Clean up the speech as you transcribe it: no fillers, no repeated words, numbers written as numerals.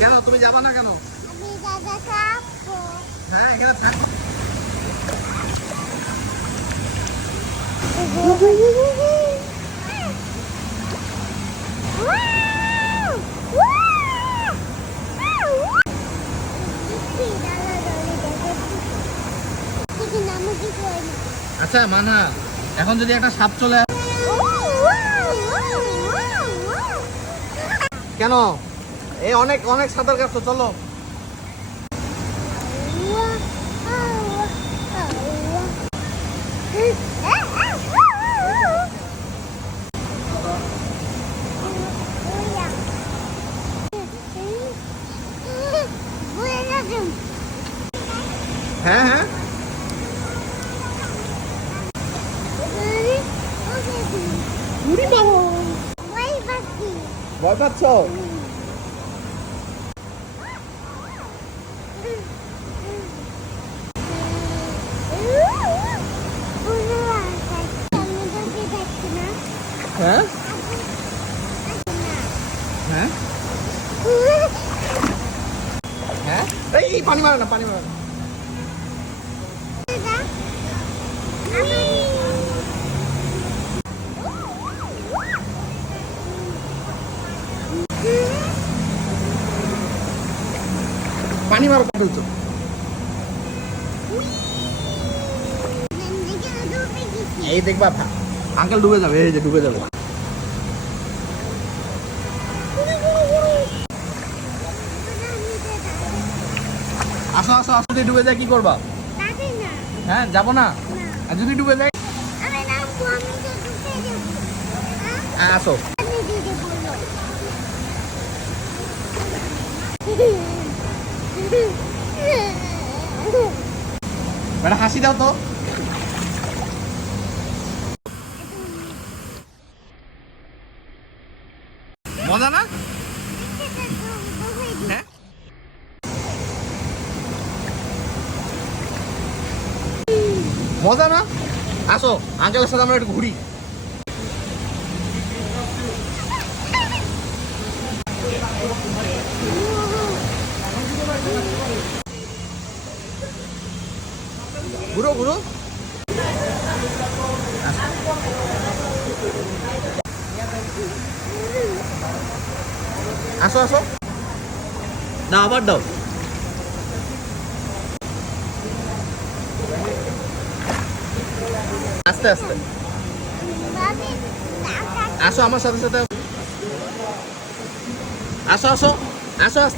কেন তুমি যাবা না কেন? আমি দাদা খাবো। হ্যাঁ এখানে থাক। আচ্ছা মানহা, এখন যদি একটা সাপ চলে আসে কেন? এই অনেক অনেক সাঁতার কাটছো, চলো। হ্যাঁ হ্যাঁ, ভয় পাচ্ছ? হ্যাঁ হ্যাঁ হ্যাঁ, এই পানি মারে না, পানি মারে না। পানি মারো ফেলছো। এই দেখবা আঙ্কেল ডুবে যাবে, এই যে ডুবে যাবে। আসো আসো আসো, যদি ডুবে যায় কি করবা? হ্যাঁ যাবো না, আর যদি ডুবে যায়? আসো। বেটা হাসি দাও তো। মজা না? হ্যাঁ মজা না? আসো আঙ্কেলের সাথে আমরা একটু ঘুরি। ঘুরো ঘুরো। আসো আসো, দাও আবার দাও। আস্তে আস্তে আসো আমার সাথে সাথে, আসো আসো আসো আস্তে।